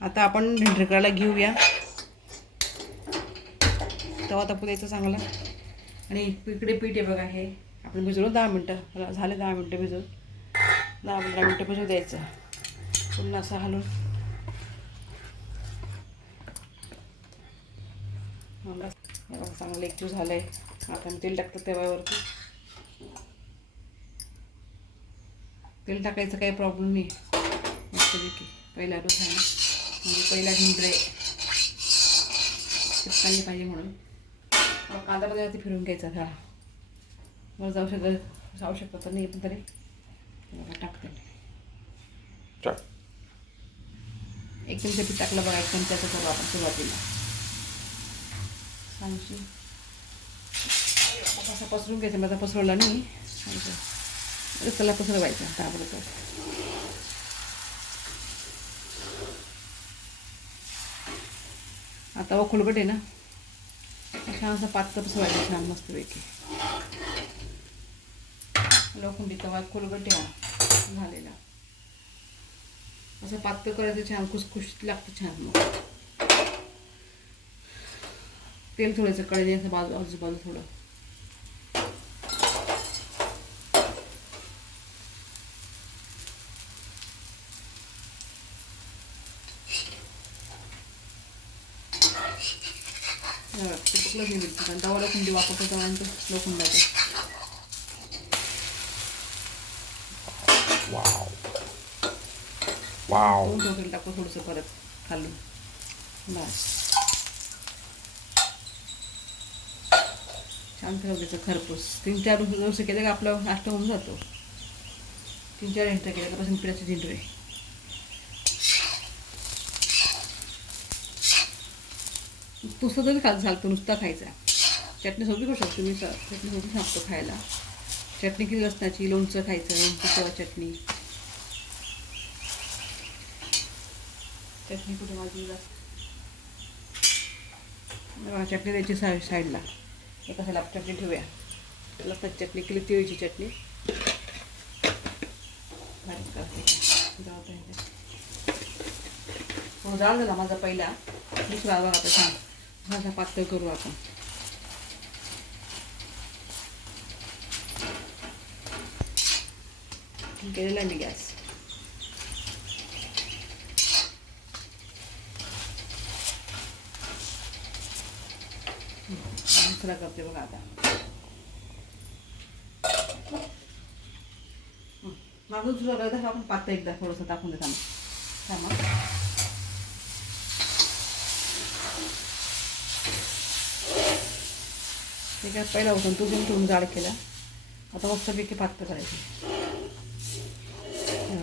आता आपण ढेंडरकाला घेऊया. तवा तापू द्यायचा चांगला. आणि इकडे पीठ आहे बघा, हे आपण भिजवलं 10 मिनटं. झाले 10 मिनटं भिजवून. 10-15 मिनटं भिजवू द्यायचं. पुन्हा असं हलवून चांगलं एकजीव झालं आहे. आता तेल टाकतं तव्यावरती. तेल टाकायचं काही प्रॉब्लेम नाही. मस्तपैकी पहिला रोज आहे ना, म्हणजे पहिला ढेंडरे चिपकायला पाहिजे म्हणून. कांदा वगैरे फिरून घ्यायचा थोडा. वर जाऊ शकतं तर नाही, पण तरी टाकते. एक चमचा पीठ टाकलं बघा. 1 चमच्याचं करू आपण सुरुवातीला. सांगशी कसा पसरून घ्यायचं. माझा पसरवला नाही. त्याला पसरवायचं ताबडतोब. आता खोलगट आहे ना, छान असं पातळ पसरवायचं. छान मस्तपैकी लोखंडी तवा खोलगट आहे झालेला. असं पातळ करायचं. छान खुसखुशीत लागतं छान. मग तेल थोडंसं कढई असं आजूबाजू थोडं. चिपकलं नाही मिळतं, कारण तवा लोखंडी वापरतो तेव्हा लोखंडाचं. दोन टाकू थोडंसं परत खालून. बस छान ठेवायचं खरपूस. 3-4 डोसे केले का आपला नाश्ता होऊन जातो. 3-4 ढेंडरे केले तर पिठाचे ढेंडरे. नुसतं तरी चालतो, नुसता खायचा. चटणीसोबत करू शकतो मी. चटणीसोबत सांगतो खायला. चटणी किती लसणाची, लोणचं खायचं, लोणची किंवा चटणी. चटणी कुठे बाजूला चटणी द्यायची साईडला. एका साईडला चटणी ठेवूया. लसणाची चटणी केली, तिळीची चटणी बारीक करते. हो जाळ झाला माझा पहिला. दुसरा बघा आता छान माझा पातळ करू आपण. केलेला मी गॅस. दुसरा करते बघा आता. माझं दुसरा करता आपण पातळ एकदा थोडंसं टाकून देता. ते काय पहिला होतं तू पण ठेवून जाड केला. आता मस्तपैकी पातळ करायचं.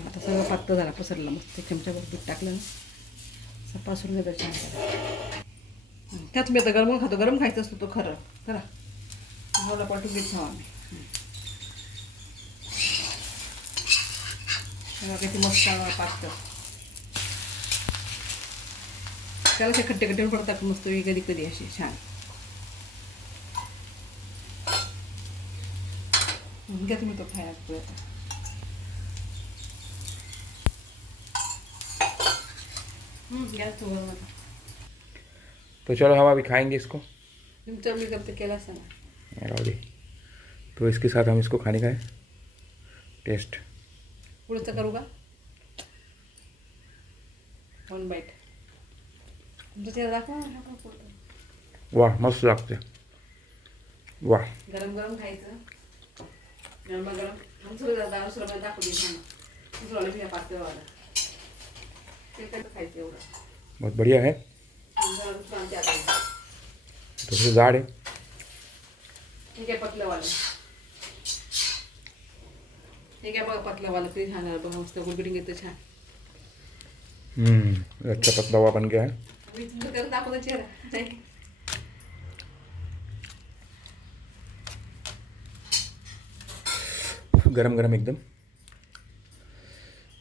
आता सगळं पातळ झाला, पसरला मस्त. 1 चमचा दूध टाकलं ना, असं पसरून देतं छान. त्याच मी आता गरम खातो. गरम खायचं असतो तो खरं. करा मला पाठवून घेत ठेवा आम्ही. किती मस्त पातळ. त्याला ते खट्टे खट्टे पडतात मस्त कधी कधी असे छान. घ्या तुम्ही तो खायला पुढे. गॅस तो बरोबर. तो चलो हम अभी खाएंगे इसको. तुमचं मी कब तक केला असं ना. राउडी. तो इसके साथ हम इसको खाने का है टेस्ट. पुढचं करू का 1 बाईट. तुमचं ते दाखवा. वाह मस्त लागते. वाह गरम गरम खायचं. गरम गरम आमचं दुसरं दाखवली दुसरं घ्या पातळवाला. ते काय खायचं एवढं. बहुत बढ़िया है. तो जाड़ है. ठीक आहे पतलंवालं. ठीक आहे बघा पतलंवालं ते छान आहे बघा. मस्त गुलगुलिंग येतं छान. अच्छा पतला हुआ बन गया है. मी तुमचं करून दाखवतो चेहरा. गरम गरम एकदम.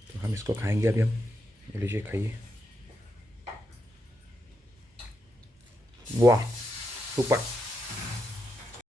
तो हम इसको खाएंगे अभी. हम ये लीजिए खाइए. वाह सुपर.